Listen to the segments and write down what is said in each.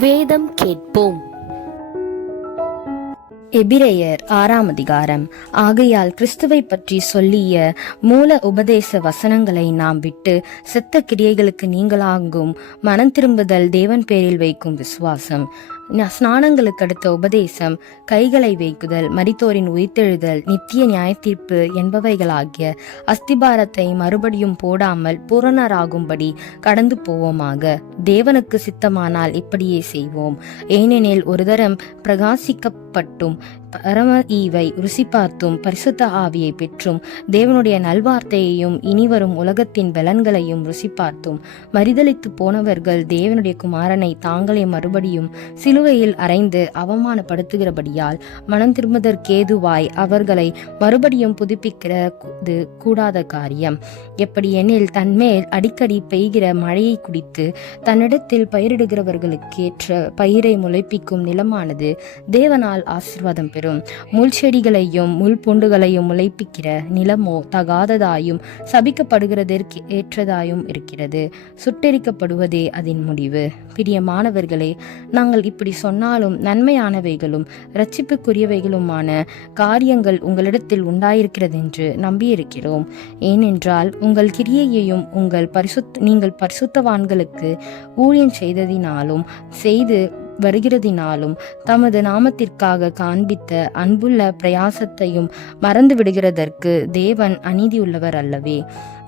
வேதம் கேட்போம். எபிரேயர் ஆறாம் அதிகாரம். ஆகையால் கிறிஸ்துவை பற்றி சொல்லிய மூல உபதேச வசனங்களை நாம் விட்டு செத்த கிரியைகளுக்கு நீங்களாகும் மனம் திரும்புதல் தேவன் பேரில் வைக்கும் விசுவாசம். ஸ்நானங்களுக்கு அடுத்த உபதேசம் கைகளை வைக்குதல் மரித்தோரின் உயிர்த்தெழுதல் நித்திய நியாயத்தீர்ப்பு என்பவைகளாகிய அஸ்திபாரத்தை மறுபடியும் போடாமல் பூரணராகும்படி கடந்து போவோமாக. தேவனுக்கு சித்தமானால் இப்படியே செய்வோம். ஏனெனில் ஒரு தரம் பிரகாசிக்கப்பட்டும் பரம ஈவை ருசி பார்த்தும் பரிசுத்த ஆவியை பெற்றும் தேவனுடைய நல்வார்த்தையையும் இனிவரும் உலகத்தின் பலன்களையும் ருசி பார்த்தும். மரிதலித்து போனவர்கள் தேவனுடைய குமாரனை தாங்களே மறுபடியும் சிலுவையில் அறைந்து அவமானப்படுத்துகிறபடியால் மனம் திரும்புதற்கேதுவாய் அவர்களை மறுபடியும் புதுப்பிக்கிறது கூடாத காரியம். எப்படி எனில் தன்மேல் அடிக்கடி பெய்கிற மழையை குடித்து தன்னிடத்தில் பயிரிடுகிறவர்களுக்கேற்ற பயிரை முளைப்பிக்கும் நிலமானது தேவனால் ஆசிர்வாதம் பெறும். முள்செடிகளையும் முள் பூண்டுகளையும் முளைப்பிக்கிற நிலமோ தகாததாயும் சபிக்கப்படுகிறதற்கு ஏற்றதாயும் இருக்கிறது. சுட்டெரிக்கப்படுவதே அதன் முடிவு. பிரியமானவர்களே நாங்கள் இப்படி சொன்னாலும் நன்மையானவைகளும் இரட்சிப்புக்குரியவைகளுமான காரியங்கள் உங்களிடத்தில் உண்டாயிருக்கிறதென்று நம்பியிருக்கிறோம். ஏனென்றால் உங்கள் கிரியையையும் உங்கள் பரிசுத் நீங்கள் பரிசுத்தவான்களுக்கு ஊழியம் செய்ததினாலும் செய்து வருகிறதினாலும் தமது நாமத்திற்காக காண்பித்த அன்புள்ள பிரயாசத்தையும் மறந்து விடுகிறதற்கு தேவன் அநீதியுள்ளவர் அல்லவே.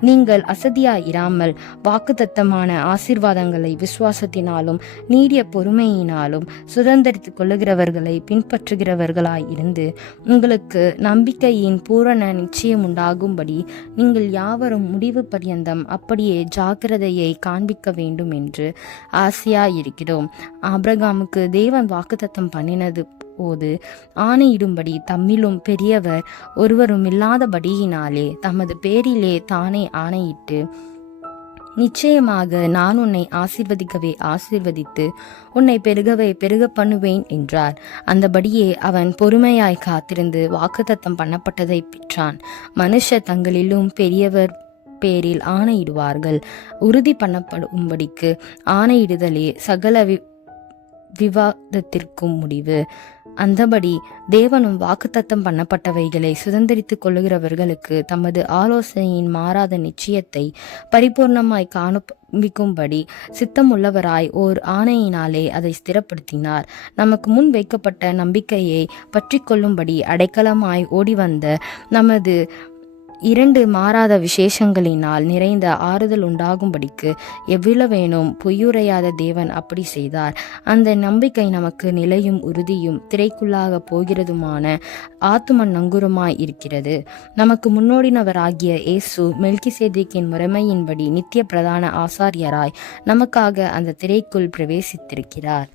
நீங்கள் அசதியாயிராமல் வாக்குத்தத்தமான ஆசிர்வாதங்களை விசுவாசத்தினாலும் நீடிய பொறுமையினாலும் சுதந்திரித்துக் கொள்ளுகிறவர்களை பின்பற்றுகிறவர்களாய் இருந்து உங்களுக்கு நம்பிக்கையின் பூரண நிச்சயம் உண்டாகும்படி நீங்கள் யாவரும் முடிவு பரியந்தம் அப்படியே ஜாக்கிரதையை காண்பிக்க வேண்டும் என்று ஆசையாயிருக்கிறோம். ஆபிரகாமுக்கு தேவன் வாக்குத்தத்தம் பண்ணினது போது ஆணையிடும்படி தம்மிலும் பெரியவர் ஒருவரும் இல்லாதபடியினாலே தமது பேரிலே தானே ஆணையிட்டு நிச்சயமாக நான் உன்னை ஆசிர்வதிக்கவே ஆசீர்வதித்து உன்னை பெருகவே பெருக பண்ணுவேன் என்றார். அந்தபடியே அவன் பொறுமையாய் காத்திருந்து வாக்குத்தத்தம் பண்ணப்பட்டதை பெற்றான். மனுஷ தங்களிலும் பெரியவர் பேரில் ஆணையிடுவார்கள். உறுதி பண்ணப்படும்படிக்கு ஆணையிடுதலே சகல வி விவாதத்திற்கும் முடிவு. அந்தபடி தேவனும் வாக்குத்தத்தம் பண்ணப்பட்டவைகளை சுதந்திரித்துக் கொள்ளுகிறவர்களுக்கு தமது ஆலோசனையின் மாறாத நிச்சயத்தை பரிபூர்ணமாய் காண்பிக்கும்படி சித்தமுள்ளவராய் ஓர் ஆணையினாலே அதை ஸ்திரப்படுத்தினார். நமக்கு முன் வைக்கப்பட்ட நம்பிக்கையை பற்றி கொள்ளும்படி அடைக்கலமாய் ஓடி வந்த நமது இரண்டு மாறாத விசேஷங்களினால் நிறைந்த ஆறுதல் உண்டாகும்படிக்கு எவ்வளவேனும் பொய்யுரையாத தேவன் அப்படி செய்தார். அந்த நம்பிக்கை நமக்கு நிலையும் உறுதியும் திரைக்குள்ளாக போகிறதுமான ஆத்தும நங்குரமாய் இருக்கிறது. நமக்கு முன்னோடினவராகிய இயேசு மெல்கிசேதேக்கின் முறைமையின்படி நித்திய பிரதான ஆசாரியராய் நமக்காக அந்த திரைக்குள் பிரவேசித்திருக்கிறார்.